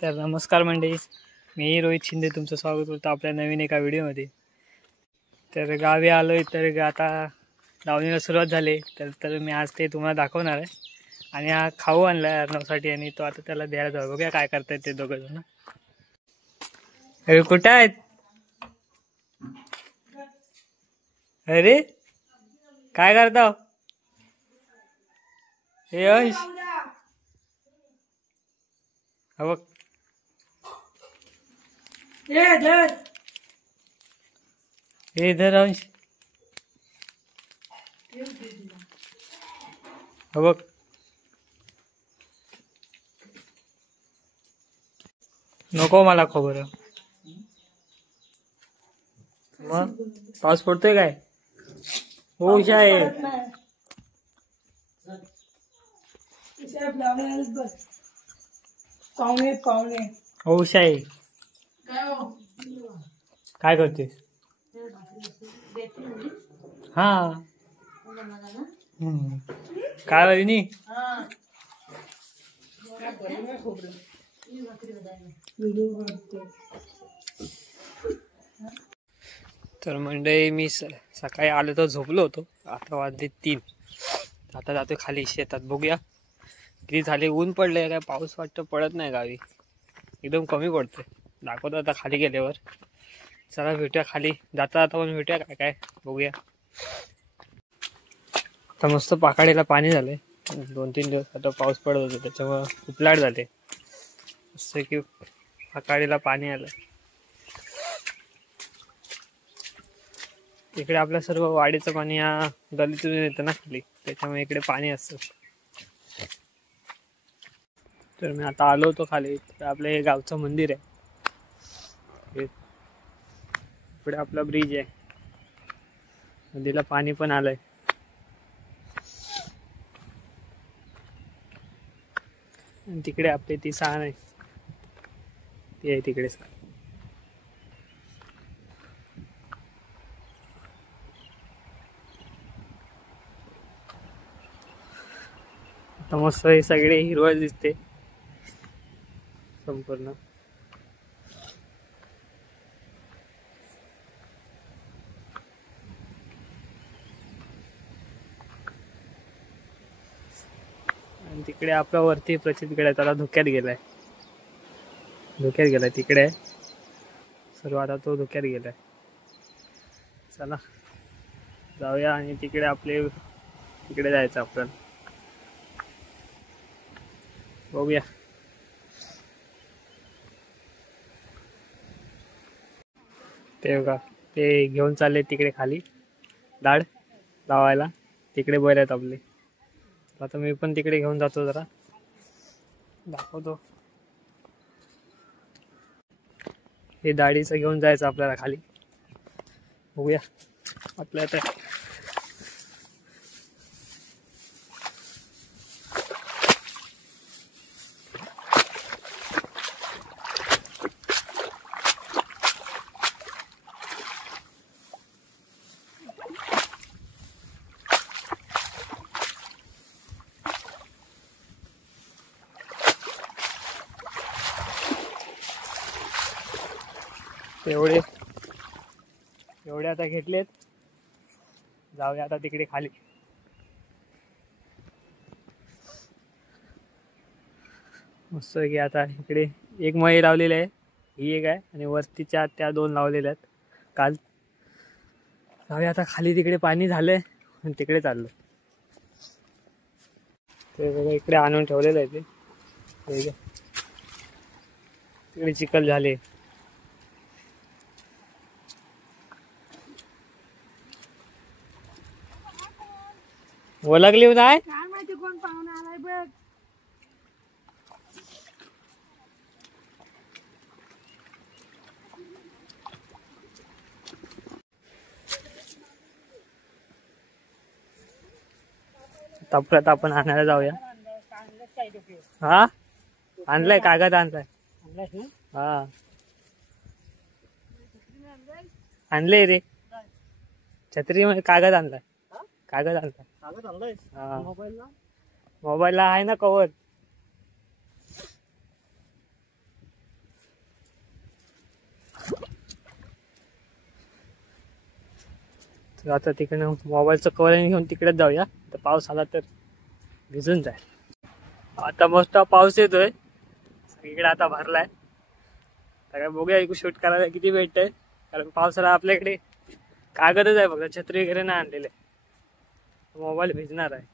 तर नमस्कार मंडळी, मी रोहित शिंदे तुमचं स्वागत करतो आपल्या नवीन एका व्हिडिओमध्ये. तर गावी आलोय, तर आता लावणीला सुरुवात झाली. तर मी आज ते तुम्हाला दाखवणार आहे. आणि हा खाऊ आणला अर्णवसाठी आणि तो आता त्याला द्यायला जाऊ. बघूया काय करतायत ते दोघं जण. अरे कुठे आहेत? अरे काय करता? हे अंश, हा बघ. हे इधर अंश, हा बघ. नको मला खबर. मग पाऊस पडतोय काय? हो आहे. हो आहे. काय करते? हा काय वाली तर मंडळी, मी सकाळी आलो तर झोपलो होतो. आता वाजले 3. आता जातो खाली शेतात. बघूया किती झाले. ऊन पडले काय, पाऊस वाटतं पडत नाही गावी, एकदम कमी पडतोय. दाखवतो आता खाली गेल्यावर. चला भेटूया खाली, जाता जाता पण भेटूया. काय काय बघूया. आता मस्त पाकाडीला पाणी झालंय. 2-3 दिवस आता पाऊस पडत होता, त्याच्यामुळं खूप लाट झाले. मस्त की पाकाडीला पाणी आलं. इकडे आपल्या सर्व वाडीचं पाणी या गलीतून येतं ना खाली, त्याच्यामुळे इकडे पाणी असतं. तर मी आता आलो होतो खाली. तर आपलं हे गावचं मंदिर आहे. इकडे आपला ब्रिज आहे, नदीला पाणी पण आलंय. आणि तिकडे आपली ती सांड आहे, ती आहे तिकडे. आता मस्त हे सगळे हिरवळ दिसते संपूर्ण. आणि तिकडे आपला वरती प्रचितगड आहे, त्याला धोक्यात गेलाय. तिकडे सर्व आता तो धोक्यात गेलाय. चला जाऊया आणि तिकडे जायचं आपण. बघूया. ते बघा, ते घेऊन चालले तिकडे खाली दाढ लावायला. तिकडे बैल आहेत आपले. आता मी पण तिकडे घेऊन जातो, जरा दाखवतो. हे दाढीचं घेऊन जायचं आपल्याला खाली. बघूया आपल्या आता. एवढे आता घेतलेत. जाऊया आता तिकडे खाली. मस्त की आता इकडे एक मळी लावलेली आहे, ही एक आहे, आणि वरतीच्या त्या 2 लावलेल्या आहेत काल. जाऊया आता खाली. तिकडे पाणी झालंय आणि तिकडे चाललो. ते बघा इकडे आणून ठेवलेलं आहे ते. तिकडे चिखल झाले. ओळखली नाही कोण पाहुणा आलाय बघ. तपल्यात आपण आणायला जाऊया. हा आणलाय, कागद आणलाय. हा आणले रे. छत्री मध्ये कागद आणलाय. हा मोबाईलला आहे ना कवर. आता तिकडनं मोबाईलचं कवर घेऊन तिकडेच जाऊया, तर पाऊस आला तर भिजून जाईल. आता मस्त पाऊस येतोय सगळीकडे, आता भरलाय. तर बघूया इकडे शूट करायला किती भेटतंय, कारण पावसाला आपल्याकडे कागदच आहे बघा, छत्री वगैरे नाही आणलेले. मोबाईल भिजणार आहे.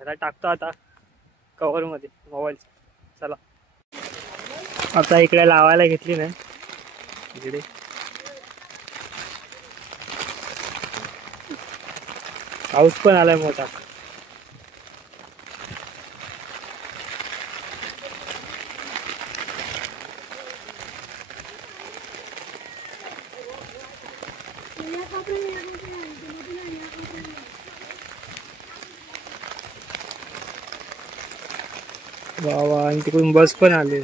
त्याला टाकतो आता कव्हर मध्ये मोबाईल. चला आता इकडे लावायला घेतली नाही, इकडे पाऊस पण आलाय मोठा. वा वा, आणि तिकडून बस पण आली.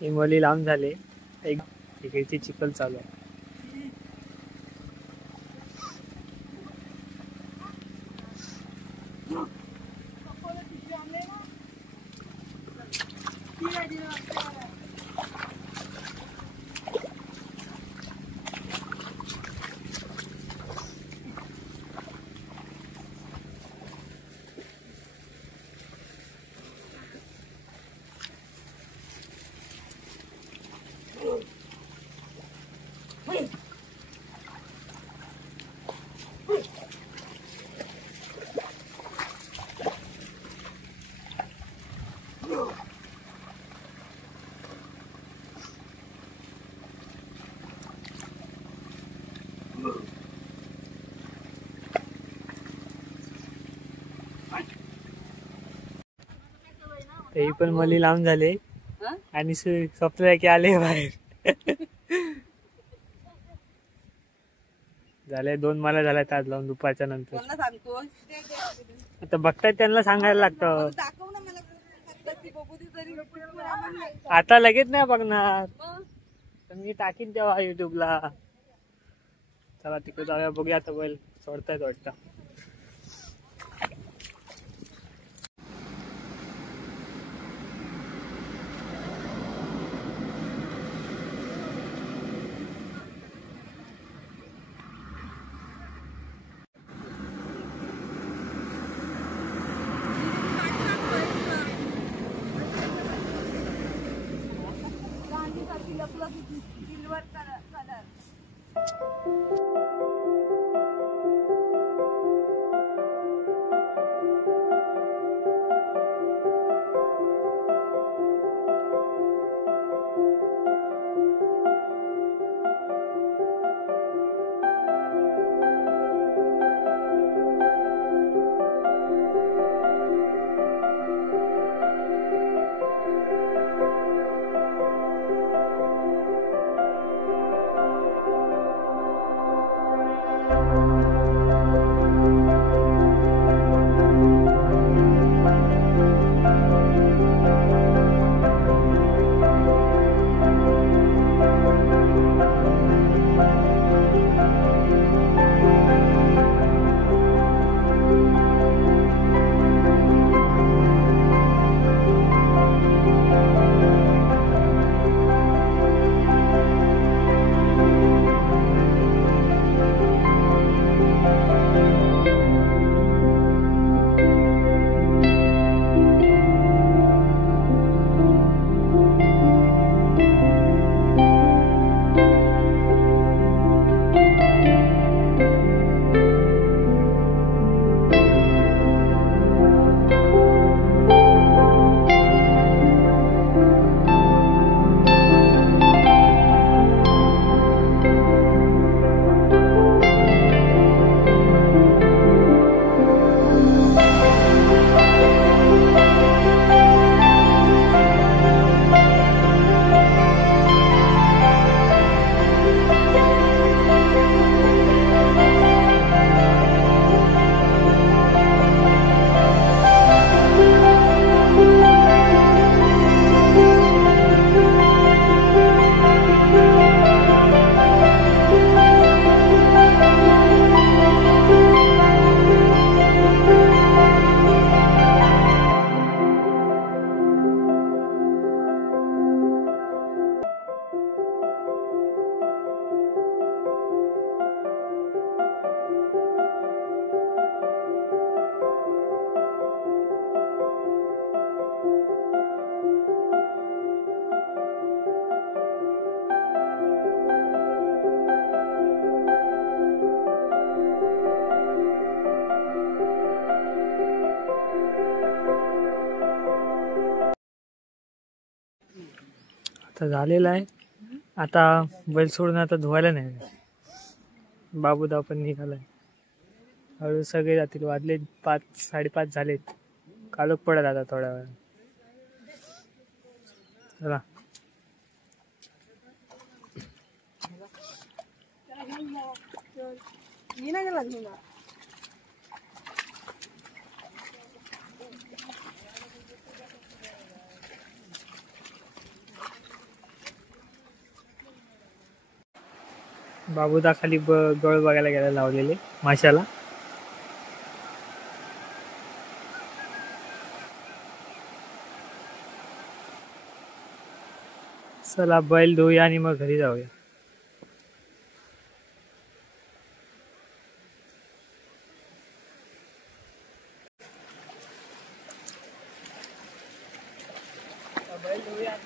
हिमवली लांब झाले, एक इकडची चिखल चालू आहे. ही पण मली लावून झाले आणि स्वप्न की आले बाहेर. झाले 2 मला झाल्यात आज लावून दुपारच्या नंतर. आता बघताय त्यांना सांगायला लागतं. आता लगेच नाही बघणार, मी टाकीन तेव्हा युट्यूबला. चला तिकडे जाऊया, बघूया आता बैल सोडतायत वाटतं. आता झालेला आहे. आता बैल सोडून आता धुवायला नाही. बाबूदा पण निघालाय. हळू सगळे जातील. वाजले 5 5:30 झालेत. कालोख पडत आता थोड्या वेळ. चला बाबूदा खाली गळ बघायला गेला लावलेले माशाला. चला बैल धुऊया आणि मग घरी जाऊया. बैल धुऊया.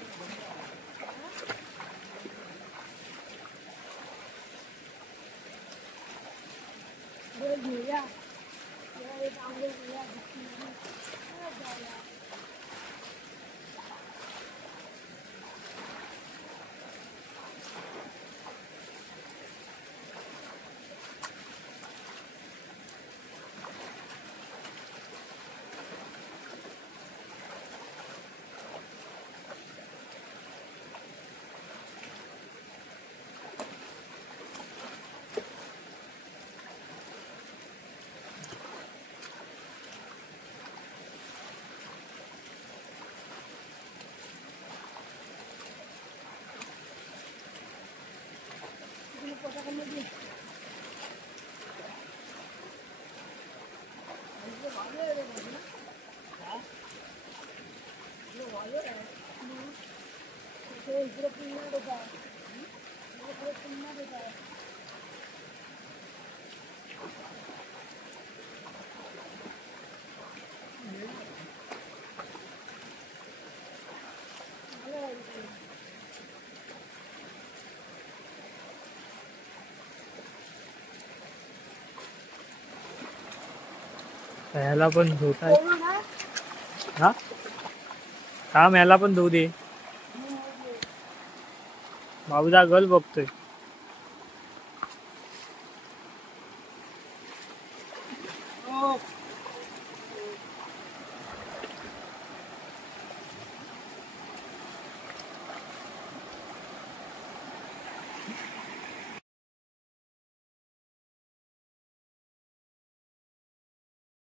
ह्याला पण धुत आहे. हा थांब, ह्याला पण धुऊ दे. बाबूदा गल बघतोय.